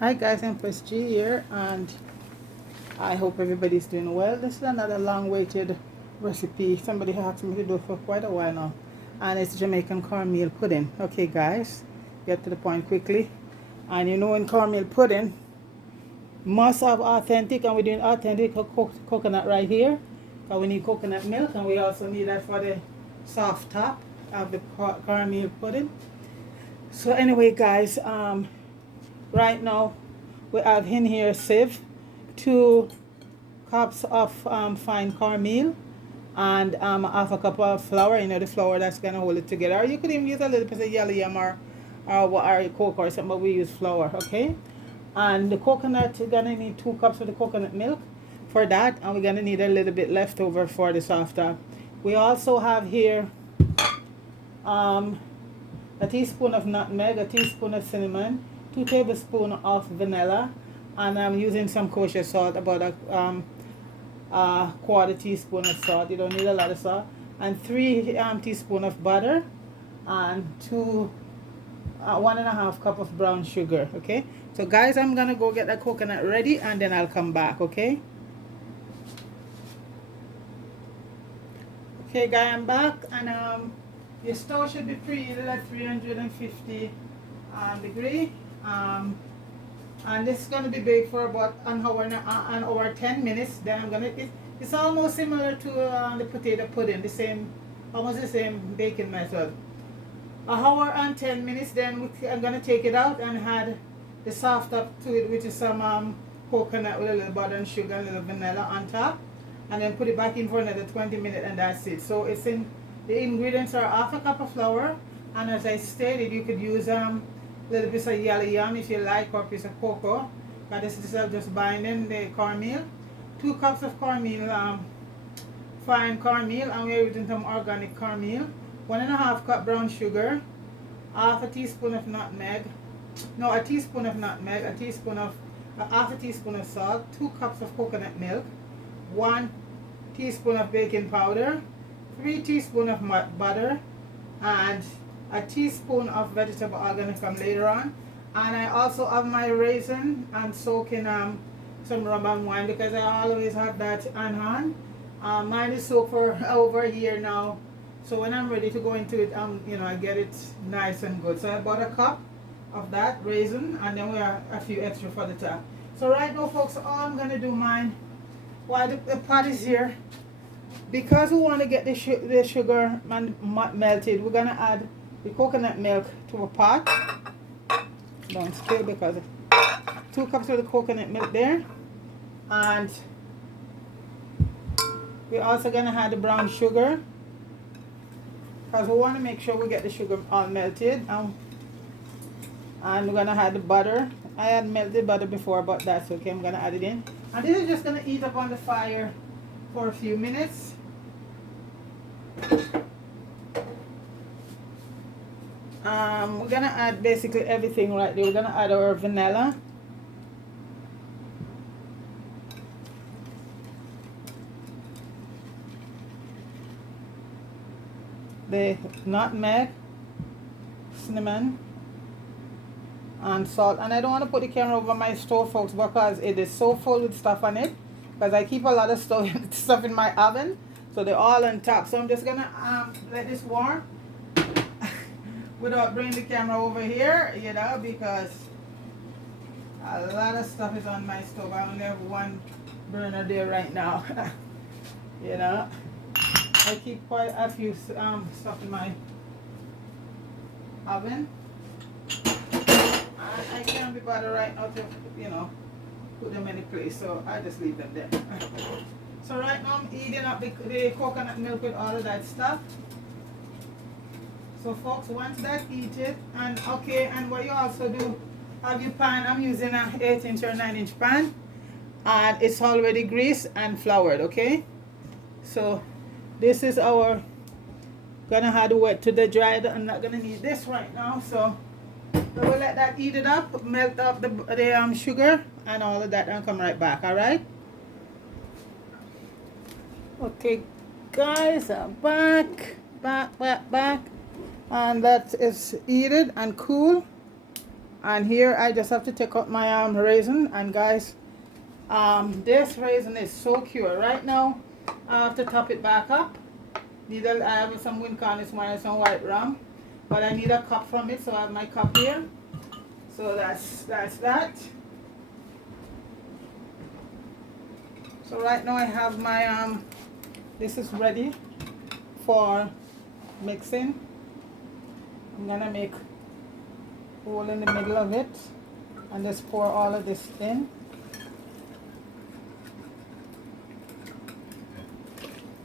Hi guys, I'm Press G here, and I hope everybody's doing well. This is another long-awaited recipe. Somebody has asked me to do for quite a while now, and it's Jamaican cornmeal pudding. Okay guys, get to the point quickly. And you know, in cornmeal pudding, must have authentic, and we're doing authentic coconut right here. And we need coconut milk, and we also need that for the soft top of the cornmeal pudding. So anyway guys, right now we have in here sieve, 2 cups of fine cornmeal, and half a cup of flour. You know, the flour that's gonna hold it together. Or you could even use a little bit of yellow yam or cocoa or something, but we use flour, okay? And the coconut, you're gonna need 2 cups of the coconut milk for that, and we're gonna need a little bit left over for the soft top. We also have here a teaspoon of nutmeg, a teaspoon of cinnamon, 2 tablespoons of vanilla, and I'm using some kosher salt, about a quarter teaspoon of salt. You don't need a lot of salt. And 3 teaspoons of butter, and 1.5 cup of brown sugar. Okay. So guys, I'm gonna go get the coconut ready, and then I'll come back. Okay. Okay, guys, I'm back, and your stove should be preheated at 350 degree. And this is going to be baked for about an hour 10 minutes. Then I'm gonna, it's almost similar to the potato pudding, almost the same baking method. An hour and 10 minutes. Then I'm gonna take it out and add the soft up to it, which is some coconut with a little butter and sugar and a little vanilla on top, and then put it back in for another 20 minutes, and that's it. So the ingredients are half a cup of flour, and as I stated, you could use little piece of yellow yam if you like, or a piece of cocoa. But this is just binding the cornmeal. 2 cups of cornmeal, fine cornmeal, and we're using some organic cornmeal. 1.5 cup brown sugar, half a teaspoon of nutmeg, no, a teaspoon of nutmeg, half a teaspoon of salt, 2 cups of coconut milk, 1 teaspoon of baking powder, 3 teaspoons of butter, and a teaspoon of vegetable oil gonna come later on. And I also have my raisin and soaking some rum and wine, because I always have that on hand. Mine is soaked for over a year now, so when I'm ready to go into it, I get it nice and good. So I bought a cup of that raisin, and then we have a few extra for the top. So right now, folks, all I'm gonna do mine while the pot is here, because we want to get the sugar melted. We're gonna add the coconut milk to a pot. Don't spill, because 2 cups of the coconut milk there, and we're also gonna add the brown sugar, because we want to make sure we get the sugar all melted. And we're gonna add the butter. I had melted butter before, but that's okay. I'm gonna add it in, and this is just gonna heat up on the fire for a few minutes. We're gonna add basically everything right there. We're gonna add our vanilla, the nutmeg, cinnamon, and salt. And I don't want to put the camera over my stove, folks, because it is so full with stuff on it, because I keep a lot of stuff in my oven, so they're all on top. So I'm just gonna let this warm without bringing the camera over here, because a lot of stuff is on my stove. I only have 1 burner there right now. I keep quite a few stuff in my oven. I can't be bothered right now to, put them in place, so I just leave them there. So right now I'm heating up the coconut milk with all of that stuff. So folks, once that's heated, and what you also do, have your pan. I'm using a 8-inch or 9-inch pan, and it's already greased and floured. Okay, so this is our, gonna have to wet to the dry. I'm not gonna need this right now, so we'll let that heat it up, melt up the sugar and all of that, and come right back. All right. Okay, guys, I'm back, and that is heated and cool. And here I just have to take out my raisin. And guys, this raisin is so cute. Right now I have to top it back up. I have some wind cornice wine and some white rum, but I need a cup from it, so I have my cup here. So that's that. So right now I have my this is ready for mixing. I'm gonna make a hole in the middle of it and just pour all of this in.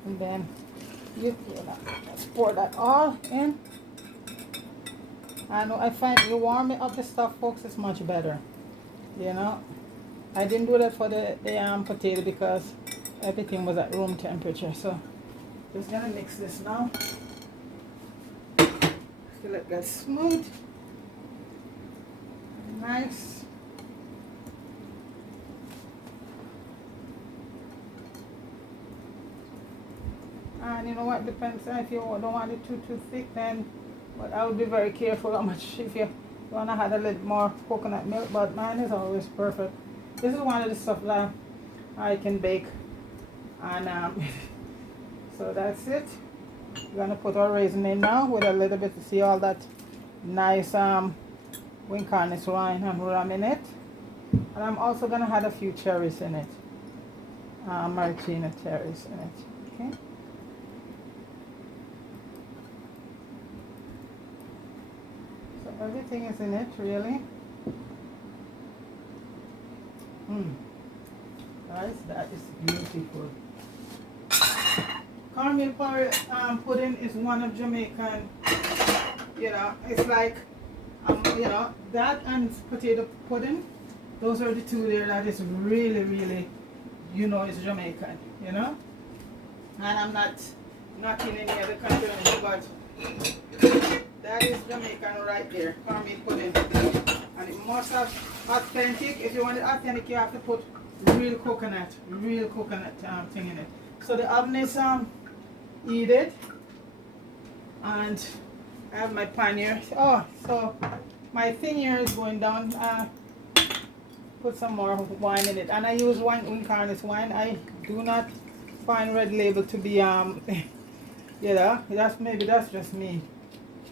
And then let's pour that all in. And I find you warm it up the stuff, folks, it's much better. You know, I didn't do that for the potato because everything was at room temperature. So just gonna mix this now. Feel it gets smooth, nice. And you know what, depends if you don't want it too thick, then, but I would be very careful how much. If you want to add a little more coconut milk, but mine is always perfect. This is one of the stuff that I can bake. And so that's it. We're gonna put our raisin in now with a little bit to see all that nice wind cornice wine and rum in it. And I'm also gonna add a few cherries in it, maraschino cherries in it. Okay. So everything is in it, really. Guys, that is beautiful. Cornmeal pudding is one of Jamaican, you know, it's like, you know, that and potato pudding, those are the two there that is really, really, you know, it's Jamaican, you know. And I'm not knocking any other country, but that is Jamaican right there, cornmeal pudding. And it must have authentic. If you want it authentic, you have to put real coconut thing in it. So the oven is heated, and I have my pan here. Oh, so my thing here is going down. Put some more wine in it, and I use wind cornice wine. I do not find Red Label to be you know, that's just me,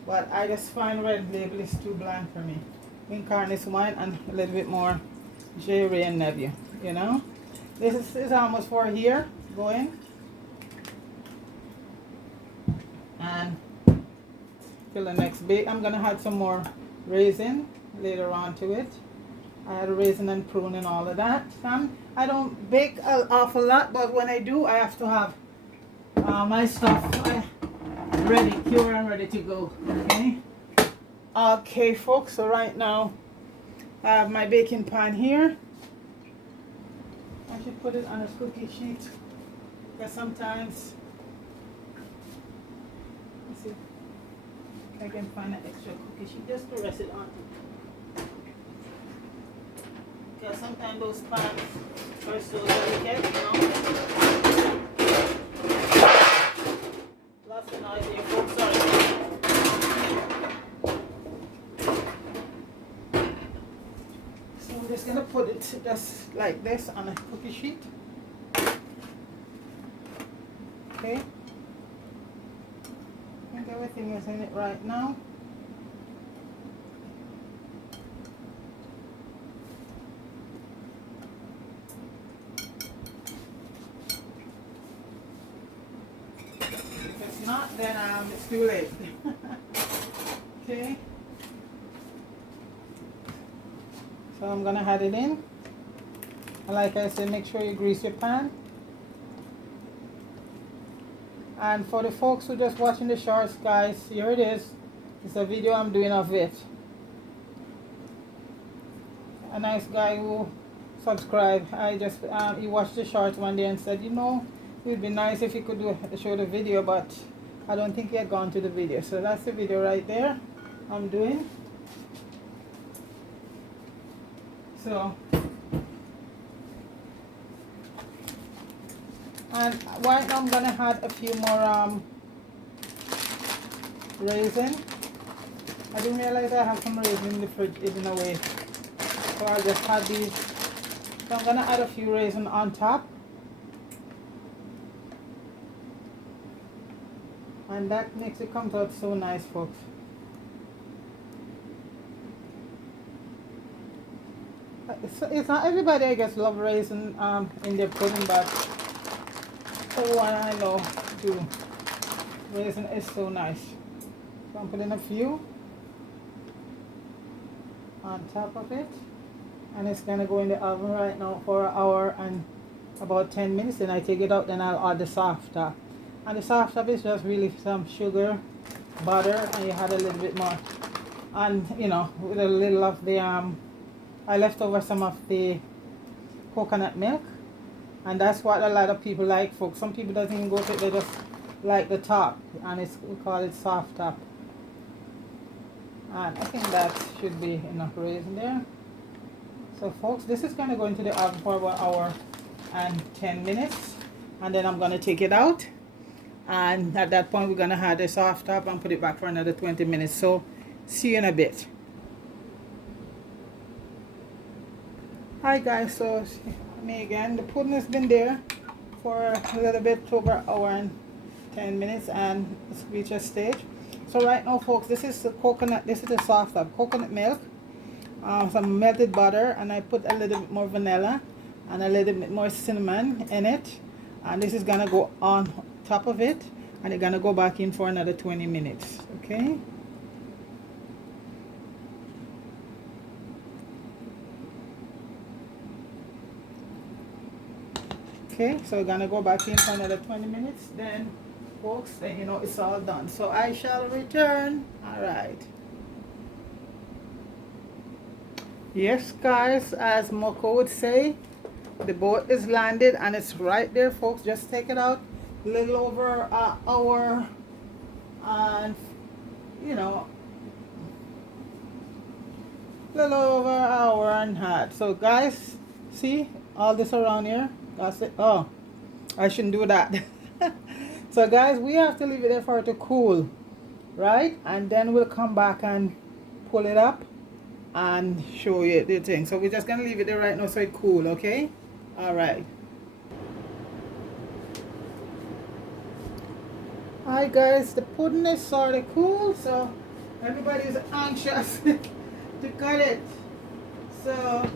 but I just find Red Label is too bland for me. Wind cornice wine and a little bit more J. Ray and Nephew, you know. This is almost for here going. And till the next bake, I'm gonna add some more raisin later on to it. I had raisin and prune and all of that. I don't bake an awful lot, but when I do, I have to have my stuff ready, pure and ready to go. Okay. Okay, folks. So right now, I have my baking pan here. I should put it on a cookie sheet because sometimes. See if I can find an extra cookie sheet just to rest it on. Because sometimes those pans are so delicate, you know. Lots of noise here, folks, sorry. So I'm just gonna put it just like this on a cookie sheet. Okay. I think everything is in it right now. If it's not, then it's too late. Okay. So I'm gonna add it in. And like I said, make sure you grease your pan. And for the folks who just watching the shorts, guys, here it is. It's a video I'm doing of it. A nice guy who subscribed. I just he watched the shorts one day and said, you know, it would be nice if you could show the video, but I don't think he had gone to the video. So that's the video right there I'm doing. So, and right now I'm gonna add a few more raisin. I didn't realize I have some raisins in the fridge hidden away. So I just had these. So I'm gonna add a few raisins on top. And that makes it come out so nice, folks. It's not everybody, I guess, love raisin in their pudding, but everyone I know do. Raisin is so nice. So I'm putting a few on top of it, and it's gonna go in the oven right now for an hour and about 10 minutes. Then I take it out, then I'll add the soft top. And the soft top is just really some sugar, butter, and you had a little bit more, and you know, with a little of the I left over some of the coconut milk, and that's what a lot of people like, folks. Some people don't even go to it, they just like the top, and we call it soft top. And I think that should be enough raisin there. So folks, this is going to go into the oven for about an hour and 10 minutes, and then I'm going to take it out, and at that point we're going to add the soft top and put it back for another 20 minutes. So see you in a bit. Hi guys, so me again. The pudding has been there for a little bit over an hour and 10 minutes, and it's reached a stage. So right now, folks, this is the coconut, this is the soft top, coconut milk, some melted butter, and I put a little bit more vanilla and a little bit more cinnamon in it, and this is gonna go on top of it, and it's gonna go back in for another 20 minutes. Okay. Okay, so we're gonna go back in for another 20 minutes, then folks, then you know it's all done. So I shall return. All right. Yes guys, as Moko would say, the boat is landed and it's right there, folks. Just take it out. A little over an hour and you know, a little over an hour and a half. So guys, see all this around here? That's it. Oh, I shouldn't do that. So guys, we have to leave it there for it to cool, right? And then we'll come back and pull it up and show you the thing. So we're just gonna leave it there right now so it cool. Okay, all right. Hi guys, the pudding is sort of cool, so everybody's anxious to cut it. So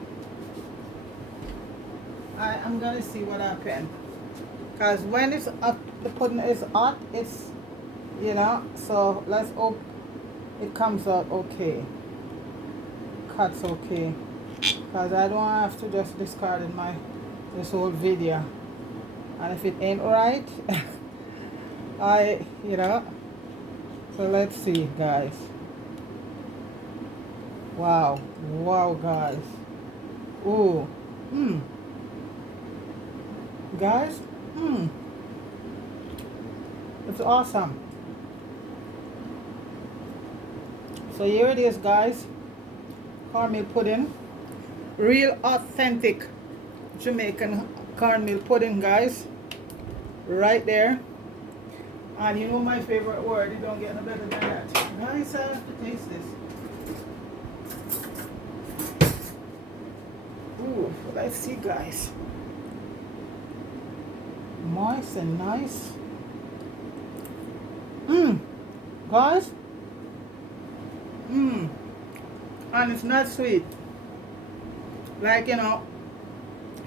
I'm gonna see what happens, because when it's up, the pudding is hot, it's, you know, so let's hope it comes out okay, cuts okay, because I don't have to just discard in this whole video, and if it ain't right you know, so let's see guys. Wow guys. Ooh. Guys, it's awesome. So here it is guys, cornmeal pudding, real authentic Jamaican cornmeal pudding guys, right there. And you know my favorite word, you don't get no better than that. Guys, I have to taste this. Ooh, let's see guys. Moist and nice. Guys. And it's not sweet. Like, you know,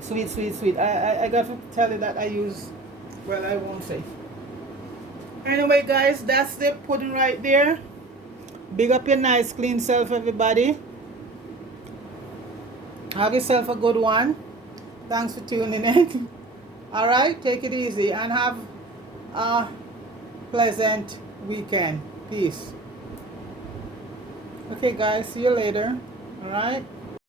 sweet. I got to tell you that I use, well, I won't say. Anyway, guys, that's the pudding right there. Big up your nice, clean self, everybody. Have yourself a good one. Thanks for tuning in. Alright, take it easy and have a pleasant weekend. Peace. Okay guys, see you later. Alright.